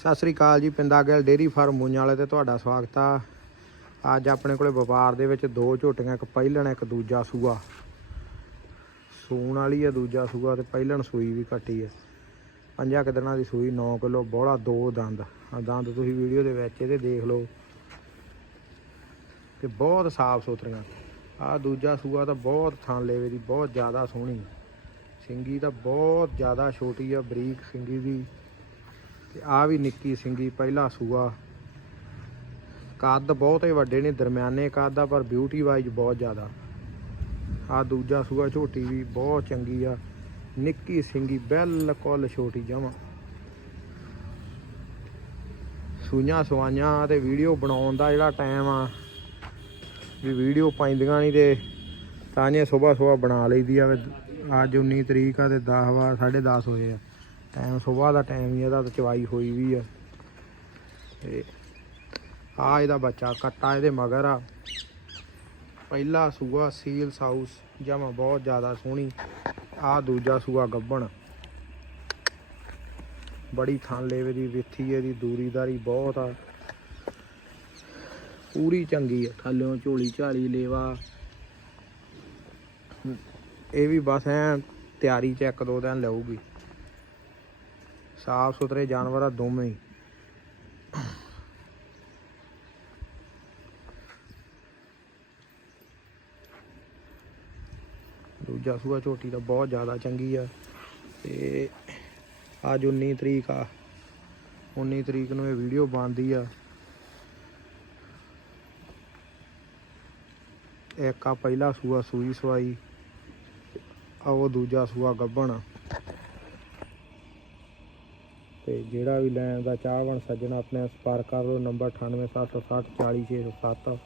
ਸਤਿ ਸ੍ਰੀ ਅਕਾਲ ਜੀ ਪਿੰਦਾ ਗਿੱਲ ਡੇਰੀ ਫਾਰਮ ਮੂੰਆਂ ਵਾਲੇ ਤੇ ਤੁਹਾਡਾ ਸਵਾਗਤ ਆ। ਅੱਜ ਆਪਣੇ ਕੋਲੇ ਵਪਾਰ ਦੇ ਵਿੱਚ ਦੋ ਝੋਟੀਆਂ, ਇੱਕ ਪਹਿਲਣ, ਇੱਕ ਦੂਜਾ ਸੂਆ। ਸੂਣ ਵਾਲੀ ਆ, ਦੂਜਾ ਸੂਆ ਤੇ ਪਹਿਲਣ ਸੂਈ ਵੀ ਕੱਟੀ ਆ। ਪੰਜਾਂ ਕੁ ਦਿਨਾਂ ਦੀ ਸੂਈ 9 ਕਿਲੋ ਬੋਲਾ ਦੋ ਦੰਦ। ਆ ਦੰਦ ਤੁਸੀਂ ਵੀਡੀਓ ਦੇ ਵਿੱਚ ਇਹਦੇ ਦੇਖ ਲਓ। ਤੇ ਬਹੁਤ ਸਾਫ਼ ਸੁਥਰੀਆਂ। ਆ ਦੂਜਾ ਸੂਆ ਤਾਂ ਬਹੁਤ ਥਾਂ ਲੇਵੇ ਦੀ, ਬਹੁਤ ਜ਼ਿਆਦਾ ਸੋਹਣੀ। ਸਿੰਗੀ ਤਾਂ ਬਹੁਤ ਜ਼ਿਆਦਾ ਛੋਟੀ ਆ, ਬਰੀਕ ਸਿੰਗੀ ਦੀ। ਤੇ ਆ ਵੀ ਨਿੱਕੀ ਸਿੰਗੀ, ਪਹਿਲਾ ਸੂਆ। ਕੱਦ ਬਹੁਤੇ ਵੱਡੇ ਨੇ, ਦਰਮਿਆਨੇ ਕੱਦ ਆ, ਪਰ ਬਿਊਟੀ ਵਾਈਜ਼ ਬਹੁਤ ਜ਼ਿਆਦਾ। ਆ ਦੂਜਾ ਸੂਆ, ਝੋਟੀ ਵੀ ਬਹੁਤ ਚੰਗੀ ਆ। ਨਿੱਕੀ ਸਿੰਗੀ ਬਿਲਕੁਲ ਛੋਟੀ ਜਮਾ। ਸੂਈਆਂ ਸਵਾਈਆਂ ਤੇ ਵੀਡੀਓ ਬਣਾਉਣ ਦਾ ਜਿਹੜਾ ਟਾਈਮ ਆ, ਵੀ ਵੀਡੀਓ ਪਾਉਂਦੀਆਂ ਨਹੀਂ ਤੇ ਤਾਂ ਜੇ ਸਵੇਰ ਸਵੇਰ ਬਣਾ ਲਈਦੀ ਆ। ਵੀ ਅੱਜ 19 ਤਰੀਕ ਆ ਤੇ 10 ਵਾ 10:30 ਹੋਏ ਆ। ਟਾਈਮ ਸਵੇਰ ਦਾ ਟਾਈਮ ਹੀ ਇਹਦਾ ਤਾਂ ਚਵਾਈ ਹੋਈ ਵੀ ਆ। ਤੇ ਆ ਇਹਦਾ ਬੱਚਾ ਕੱਟਾ ਇਹਦੇ ਮਗਰ ਆ। ਪਹਿਲਾ ਸੂਆ ਸੀਲ ਸਾਊਸ ਜਮਾ ਬਹੁਤ ਜ਼ਿਆਦਾ ਸੋਹਣੀ। ਆ ਦੂਜਾ ਸੂਆ ਗੱਬਣ। ਬੜੀ ਥਾਂ ਲੇਵੇ ਦੀ ਵਿੱਥੀ ਇਹਦੀ ਦੂਰੀਦਾਰੀ ਬਹੁਤ ਆ। ਪੂਰੀ ਚੰਗੀ ਆ। ਥੱਲਿਓਂ ਝੋਲੀ ਝਾਲੀ ਲੇਵਾ। ਇਹ ਵੀ ਬਸ ਐ ਤਿਆਰੀ ਚ ਇੱਕ ਦੋ ਦਿਨ ਲਊਗੀ। ਸਾਫ਼ ਸੁਥਰੇ ਜਾਨਵਰ ਆ ਦੋਵੇਂ ਹੀ। ਦੂਜਾ ਸੂਆ ਝੋਟੀ ਦਾ ਬਹੁਤ ਜ਼ਿਆਦਾ ਚੰਗੀ ਆ ਤੇ ਅੱਜ 19 ਤਰੀਕ ਆ। 19 ਤਰੀਕ ਨੂੰ ਇਹ ਵੀਡੀਓ ਬਣਦੀ ਆ। ਇੱਕ ਆ ਪਹਿਲਾ ਸੂਆ ਸੂਈ ਸਵਾਈ, ਆ ਉਹ ਦੂਜਾ ਸੂਆ ਗੱਭਣ ਆ। ਤੇ ਜਿਹੜਾ ਵੀ ਲੈਣ ਦਾ ਚਾਹਵਣ ਸੱਜਣਾ ਆਪਣੇ ਸੰਪਰਕ ਕਰ ਲਓ ਨੰਬਰ 9866406607